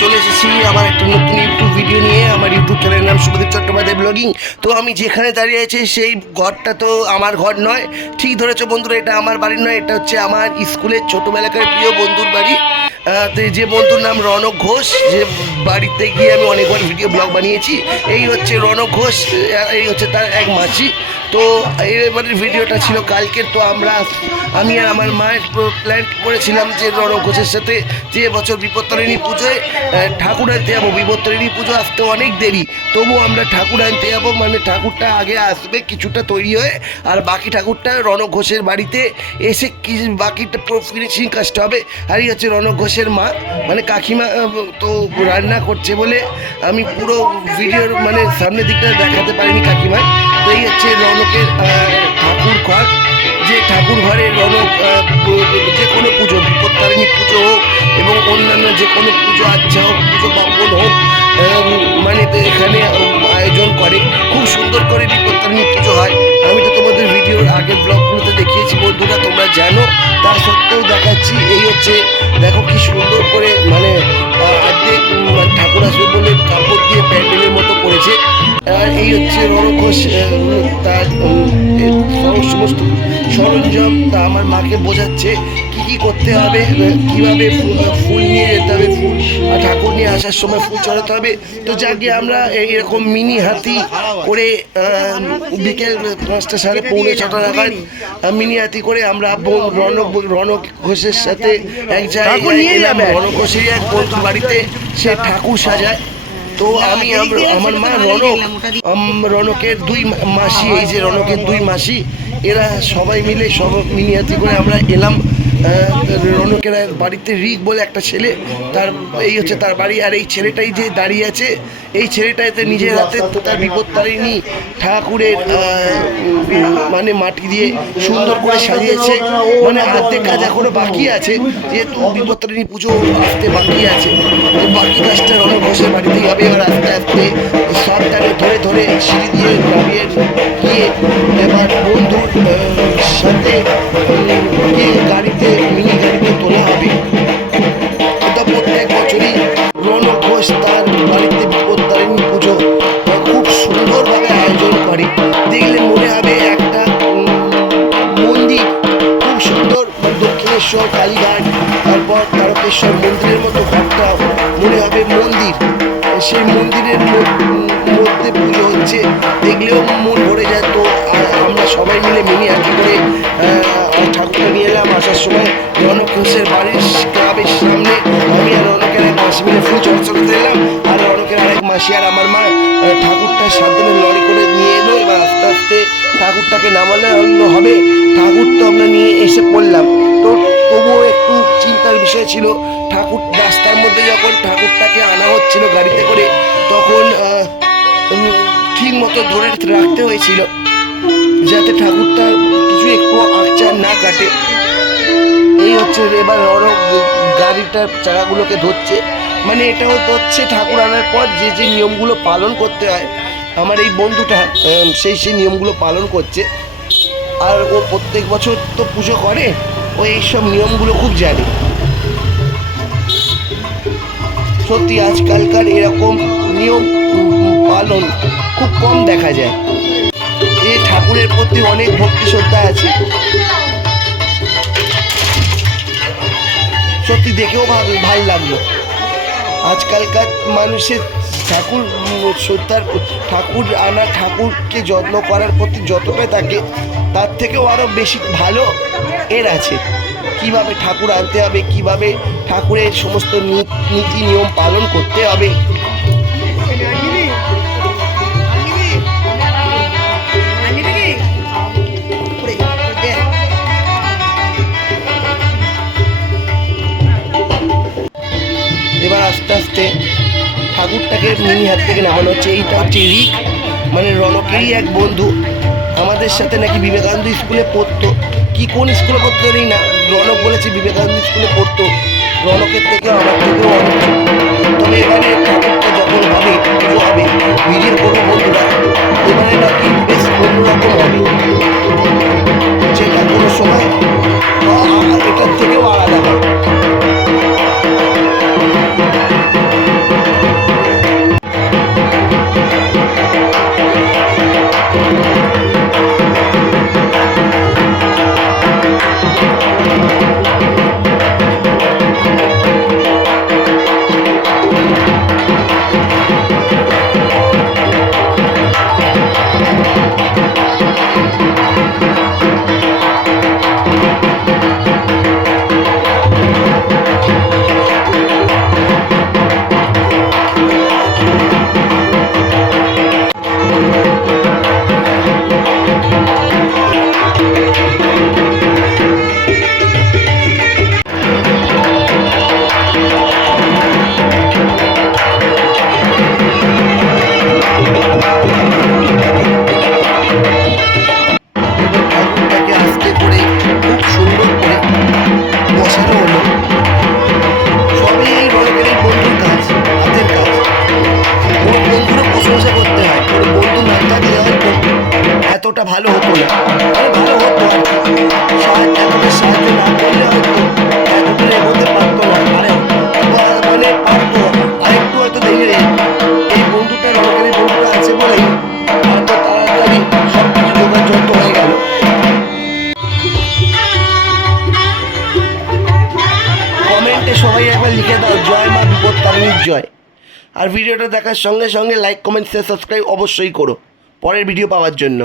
চলে এসেছি আবার একটা নতুন ইউটিউব ভিডিও নিয়ে। আমার ইউটিউব চ্যানেলের নাম শুভদীপ চট্টোপাধ্যায় ব্লগিং। তো আমি যেখানে দাঁড়িয়ে আছি সেই ঘরটা তো আমার ঘর নয়, ঠিক ধরেছো বন্ধুরা, এটা আমার বাড়ি নয়, এটা হচ্ছে আমার স্কুলের ছোটোবেলাকার প্রিয় বন্ধুর বাড়ি। তো যে বন্ধুর নাম রনক ঘোষ, যে বাড়িতে গিয়ে আমি অনেকবার ভিডিও ব্লগ বানিয়েছি। এই হচ্ছে রনক ঘোষ, এই হচ্ছে তার এক মাসি। তো এবারের ভিডিওটা ছিল কালকের। তো আমি আর আমার মায়ের প্ল্যান করেছিলাম যে রনক ঘোষের সাথে যে বছর বিপত্তারিণী পুজোয় ঠাকুর আনতে যাবো। বিপত্তারিণী পুজো আসতে অনেক দেরি, তবু আমরা ঠাকুর আনতে যাবো। মানে ঠাকুরটা আগে আসবে কিছুটা তৈরি হয়ে, আর বাকি ঠাকুরটা রনক ঘোষের বাড়িতে এসে বাকিটা ফিনিশিং কাজটা হবে। আর এই হচ্ছে রনক ঘোষের মা, মানে কাকিমা। তো রান্না করছে বলে আমি পুরো ভিডিওর মানে সামনের দিকটা দেখাতে পারিনি কাকিমা। তো এই হচ্ছে রনকের ঠাকুর ঘর, যে ঠাকুর ঘরে রনক যে কোনো পুজো, বিপত্তারিণী পুজো হোক এবং অন্যান্য যে কোনো পুজো আচ্ছা হোক, পুজো পার্বণ হোক, মানে এখানে আয়োজন করে। খুব সুন্দর করে বিপত্তারিণী পুজো হয়। আমি তো তোমাদের ভিডিওর আগের ব্লগগুলোতে দেখিয়েছি বন্ধুরা, তোমরা জানো, তা সত্ত্বেও দেখাচ্ছি। এই হচ্ছে দেখো কি সুন্দর করে মানে আর্ধেক ঠাকুর আসবে বলে কাপড় দিয়ে প্যান্ডেলের মতো করেছে। এই হচ্ছে রনক ঘোষ, তার সমস্ত সরঞ্জাম তা আমার মাকে বোঝাচ্ছে কি কি করতে হবে, কিভাবে ফুল নিয়ে যেতে হবে, ফুল ঠাকুর নিয়ে আসার সময় ফুল চড়াতে হবে। তো যাকে আমরা এরকম মিনি হাতি করে বিকেল 5টা 5:30 নাগাদ মিনি হাতি করে আমরা রনক ঘোষের সাথে এক জায়গায় এলাম। রনক ঘোষেরই এক বন্ধুর বাড়িতে সে ঠাকুর সাজায়। তো আমি আমার মা রনকের দুই মাসি, এই যে রনকের দুই মাসি, এরা সবাই মিলে সব মিনিয়াতি করে আমরা এলাম রনকের বাড়িতে। রিক বলে একটা ছেলে, তার এই হচ্ছে তার বাড়ি। আর এই ছেলেটাই যে দাঁড়িয়ে আছে, এই ছেলেটাতে নিজের হাতে তার বিপত্তারিণী ঠাকুরের মানে মাটি দিয়ে সুন্দর করে সাজিয়েছে। মানে অর্ধেক কাজ এখনো বাকি আছে, যেহেতু বিপত্তারিণী পুজো আসতে বাকি আছে। তো বাকি কাজটা রনক ঘোষের বাড়িতেই হবে। এবার আস্তে আস্তে সাবধানে ধরে ধরে সিঁড়ি দিয়ে নামিয়ে গিয়ে এবার বন্ধুর সাথে গিয়ে গাড়িতে মিনি গাড়িতে তোলা হবে। এটা প্রত্যেক বছরই রনক ঘোষ তার বাড়িতে বিপত্তারিণী পুজো খুব সুন্দরভাবে আয়োজন করে। দেখলে মনে হবে একটা মন্দির, খুব সুন্দর দক্ষিণেশ্বর, কালীঘাট, তারপর তারকেশ্বর মন্দিরের মতো ঘরটা মনে হবে মন্দির। সেই মন্দিরের মধ্যে পুজো হচ্ছে, দেখলেও মন ভরে যায়। তো আমরা সবাই মিলে মিনি হাতি করে ঠাকুরটা নিয়ে এলাম। আসার সময় রনক ঘোষের বাড়ির ক্লাবের সামনে আমি আর রনকের এক মাসি মিলে ফুল চলাচলাতে এলাম। আর রনকের আরেক মাসি আর আমার মা ঠাকুরটা সাবধানে লরি করে নিয়ে এলো। এবার আস্তে আস্তে ঠাকুরটাকে নামানো হবে। ঠাকুর তো আমরা নিয়ে এসে পড়লাম। তো তবুও একটু চিন্তার বিষয় ছিল, ঠাকুর রাস্তার মধ্যে যখন ঠাকুরটাকে আনা হচ্ছিল গাড়িতে করে, তখন ঠিক মতো ধরে রাখতে হয়েছিল যাতে ঠাকুরটা কিছু একটু আঁকচার না কাটে। এই হচ্ছে এবার রনক গাড়িটার চাকাগুলোকে ধরছে, মানে এটাও ধরছে ঠাকুর আনার পর যে যে নিয়মগুলো পালন করতে হয়। আমার এই বন্ধুটা সেই নিয়মগুলো পালন করছে। আর ও প্রত্যেক বছর তো পুজো করে, ও এইসব নিয়মগুলো খুব জানে। সত্যি আজকালকার এরকম নিয়ম পালন খুব কম দেখা যায়। এই ঠাকুরের প্রতি অনেক ভক্তি শ্রদ্ধা আছে। সত্যি দেখেও ভালো লাগলো। আজকালকার মানুষের ঠাকুর শ্রদ্ধার, ঠাকুর আনা, ঠাকুরকে যত্ন করার প্রতি যতটা থাকে তার থেকেও আরও বেশি ভালো এর আছে। কিভাবে ঠাকুর আনতে হবে, কিভাবে ঠাকুরের সমস্ত নীতি নিয়ম পালন করতে হবে। এবার আস্তে আস্তে ঠাকুরটাকে মিনি হাত থেকে নামানো হচ্ছে। এইটা হচ্ছে রিক, মানে রনকেরই এক বন্ধু। আমাদের সাথে নাকি বিবেকানন্দ স্কুলে পড়তো, কি কোন স্কুলে পড়তো জানি না। রনক বলেছে বিবেকানন্দ স্কুলে পড়তো। রনকের থেকে আমার থেকেও অনেক। তবে এবারে ঠাকুরটা যখন হবে, পুজো হবে, ভিডিও করবো বন্ধুরা। এবারে নাকি বেশ অন্যরকম হবে, যেটা কোনো সময় এটার থেকেও আলাদা হয়। ভালো হতো না, মানে ভালো হতো আর কি। এতটা সাহায্য না করলে হয়তো এতটা এগোতে পারতো না, মানে পারতো আরেকটু হয়তো দেরি হয়ে যেত। এই বন্ধুটা রণকারী বন্ধুটা আছে বলেই এত তাড়াতাড়ি সব কিছু যোগাযোগ হয়ে গেল। কমেন্টে সবাই একবার লিখে দাও জয় মা বিপত্তারিণীর জয়। আর ভিডিওটা দেখার সঙ্গে সঙ্গে লাইক কমেন্ট শেয়ার সাবস্ক্রাইব অবশ্যই করো পরের ভিডিও পাওয়ার জন্য।